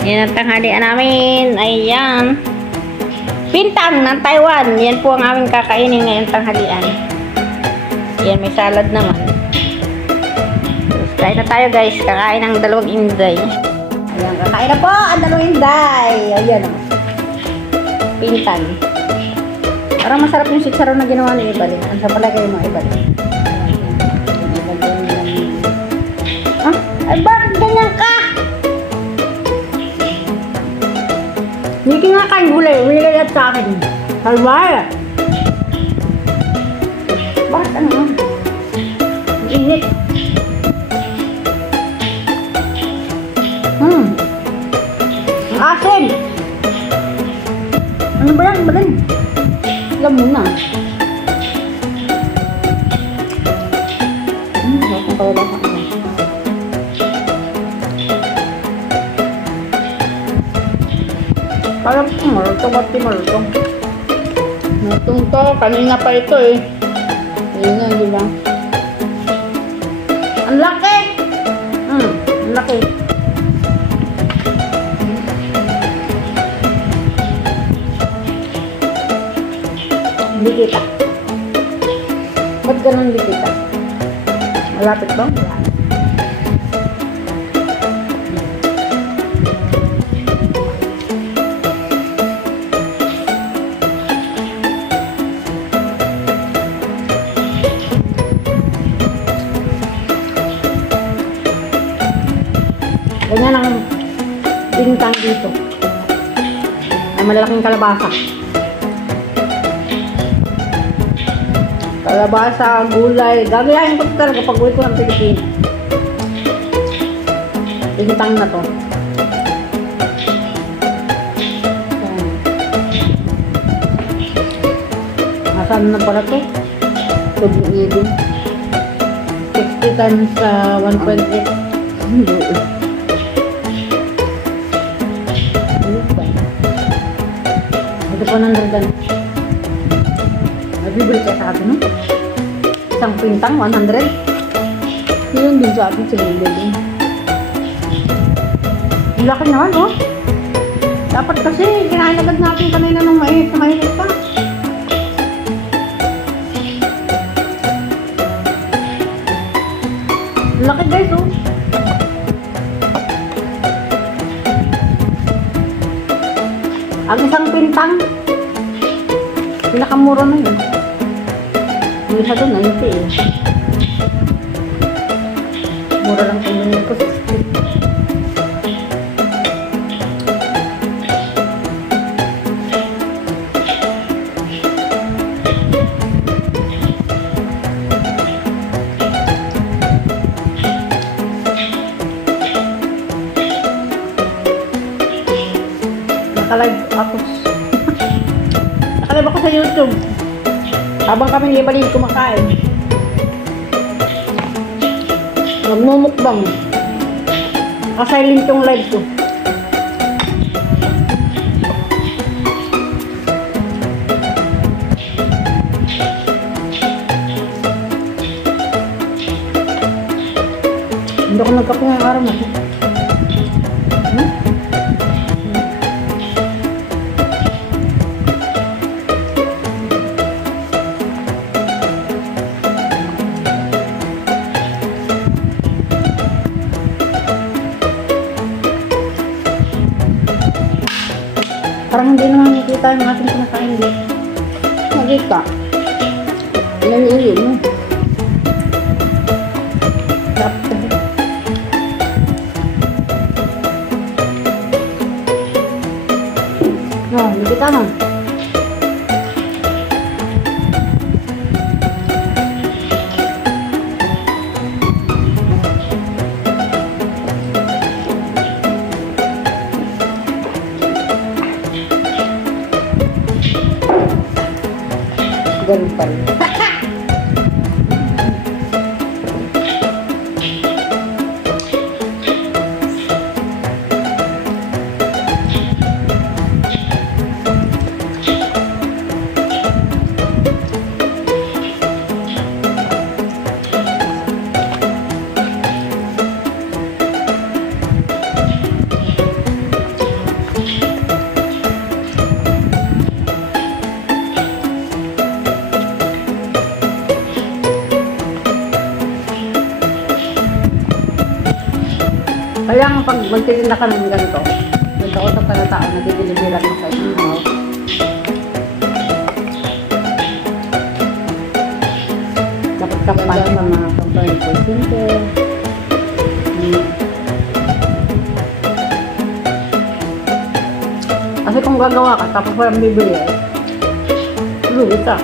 Yan ang tanghalian namin. Ayan. Pintang ng Taiwan. Yan po ang aming kakainin ngayong tanghalian. Yan, may salad naman. Kain na tayo guys. Kakain ng dalawang inday. Ayan, kakain na po ang dalawang inday. Ayan o. Pintang. Parang masarap yung chicharon na ginawa ni Ibalik. Ang sa palagay mo, Ibalik. Ah, ay bakit ganyan ka? Hindi kinakain gulay. Umiligay at sa akin. Halwa. Bakit ano? Init. Ang asin. Ano ba yan? Balin. Alam mo na. Bakit pala ba ako? Parang marutong at marutong. Marutong to. Kanina pa ito eh. Ayun na, di ba? Ang laki! Ang laki. Hindi kita. Ba't ganun hindi kita? Malapit ba? Wala. Ganyan ang pintang dito. Ay malalaking kalabasa. Kalabasa, gulay. Gagayahin ko talaga pag uwi ko ng Pilipinas. Pintang na to. Nasaan na pala to? Tubing ibig. 60 times 1.8. Ito po nang dagdan. Nabibili ka sa atin, no? Isang pintang, 100. Yun din sa atin, sinili din. Ang laki naman, oh. Dapat kasi, kinain agad natin kanina ng mainit na mainit pa. Ang laki guys, oh. Ang isang pintang, pinakamura na yun. Yung isa doon, 90 eh. Mura lang kung yun ko. Nakalive ako. Nakalive ako sa YouTube. Habang kami ni Ibalin kumakain. Magmumukbang. Naka-silent yung live ko. Hindi ako nagkape ngayong araw na. Parang hindi naman nakikita yung ating kinakain dito. Nakita. Yan yun mo. No, nakita na. Ganun pa rin. pag magtitinda ka ng ganito, nagkausap ka na tao na dideliveran mo sa isang house. Dapat kapan sa mga company po simple. Kasi kung gagawa ka, tapos walang bibili, lugi ka.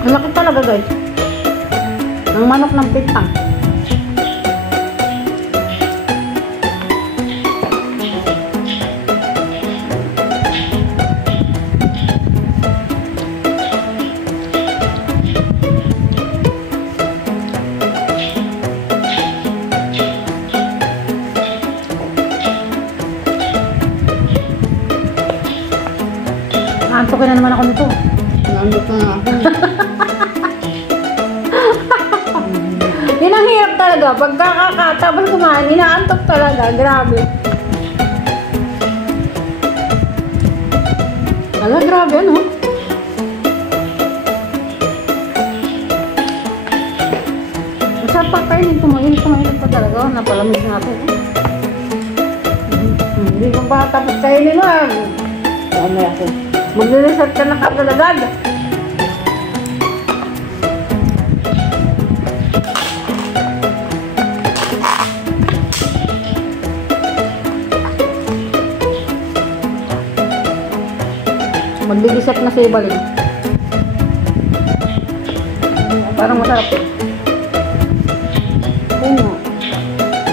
Ang laki talaga guys. Ang manok ng pitang. Naantok na naman ako nito. Naandok na nga ako. Yun ang hirap talaga. Pagkakatapos kumain, inaantok talaga. Grabe. Ala, grabe ano? Masarap pa kainin. Tumainit pa talaga. Napalamig natin. Hindi ko pa tapos kainin mo. Ano ako? Mag-resort ka na kagad. Magbigisap na sa ibaling. Parang masarap eh. Oo nga.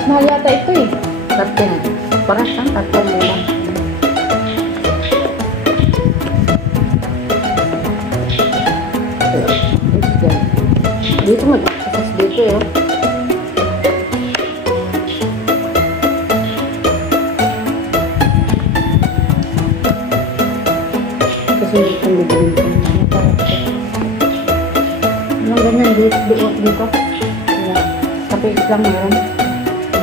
Mahal yata ito eh. Tartin. Parang saan tartin mo lang. Dito mag-asas dito eh. Kasi dito ang dito. Anong ganyan dito? Kaya kapit lang meron.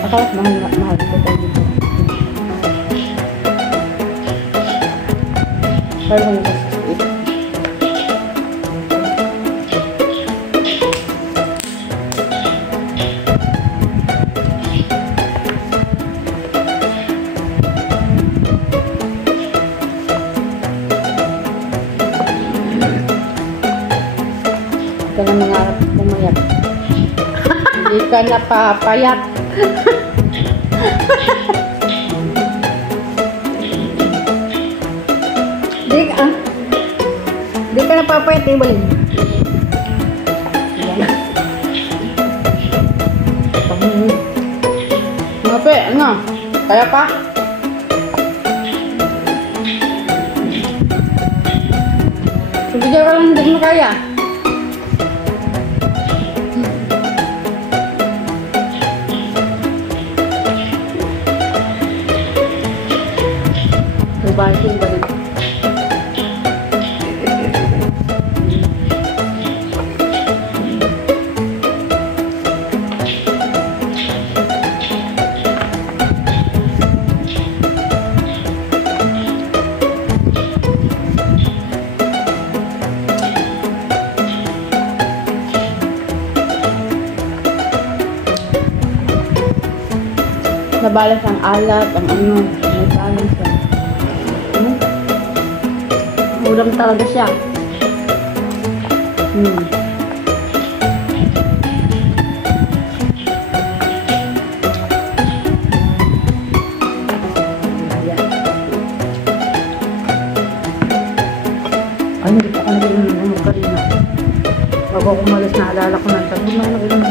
Akala mahal dito tayo dito. Parang mag-asas dito. Ka na mangarap pumayat. Hindi ka napapayat. Hindi ka napapayat. Ibalin. Mape, ano? Kaya pa? Bigyan ka lang hindi mo kaya. Balikin ba dito? Nabalas ang alat, ang ano, nabalas siya. Ulam talaga siya. Ay, hindi pa ako nag-inom ng kanina. Bago ako umalis, naalala ko na. Sabi na ako nag-inom.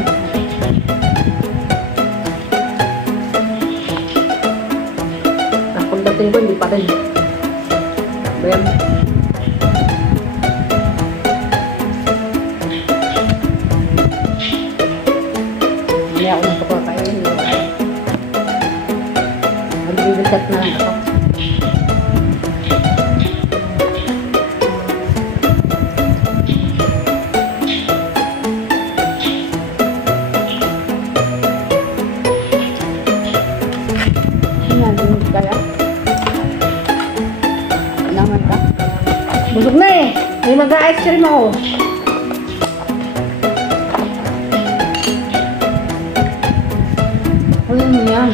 Tapos pagdating ko, hindi pa rin. Ayan. Hindi ako nagpapakain. Mag-reset na lang ako. Busog na eh. May mag-ice cream ako. Ano yan?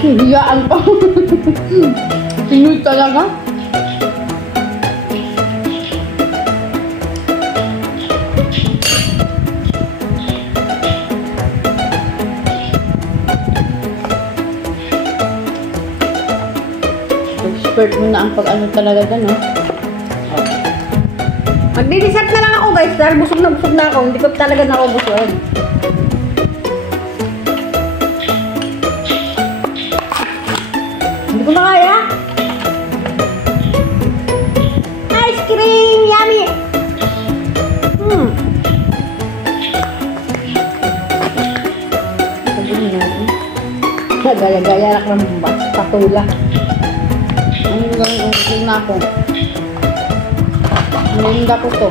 Hiyaan pa. Pinoy talaga. Expert mo na ang pag-ano talaga dyan, no? Magdi-dessert na lang ako guys dahil busog na ako. Hindi ko talaga nakaubusuin. Hindi ko na kaya. Ice cream! Yummy! Sabihin natin. Gaya-gaya lang ng patula. Ano yung gawin? Ulit na ako. Malinda ko to.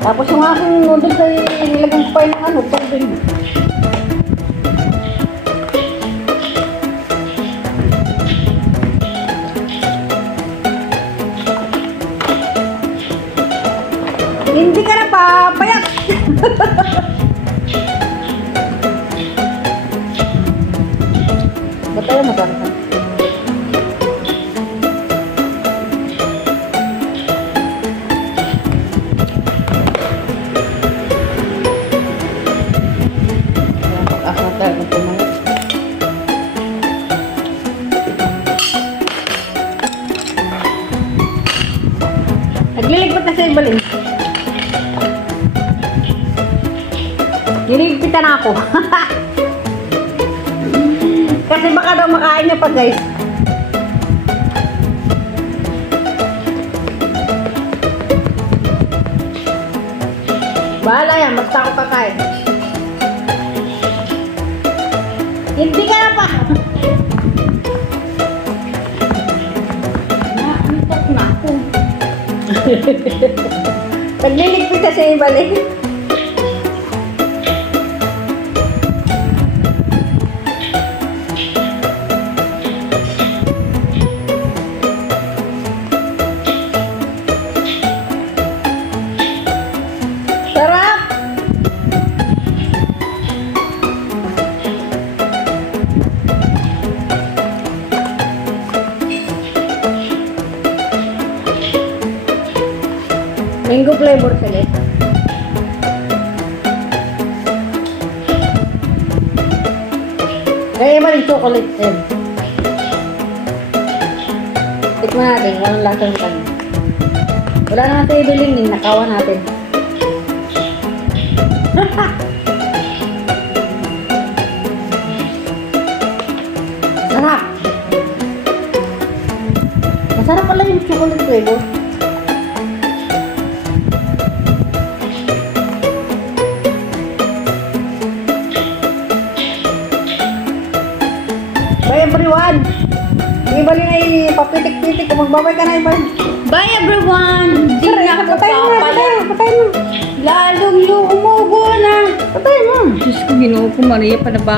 Tapos yung aking noodles ay nilagyan ko pa yung ano, tubig. Hindi ka na papayat! Ba't tayo masarap? Pag-akata ko pumayat. Nagliligpit na sa ibalin. Niligpitan na ako. Kasi baka daw makain niya pa guys. Bahala yan, basta ako kakain. Hindi ka na pa. Nakamitak na ako. Nagliligpit na sa ibalin. Sarap! Mango flavor sila. Kaya iba rin chocolate din. Tikman natin, walang lasa ng kanya. Wala na natin ibiling din, nakawa natin. Sarap! Masarap pala yung chocolate flavor. Bye everyone! Yung iba rin ay papitik-pitik. Magbabay ka na iba rin. Bye everyone! Hindi na ako Patay mo na, papayat. patay mo. Lalong yung umubo na. Patay mo. Diyos ko, Ginoo ko, Maria pa na ba?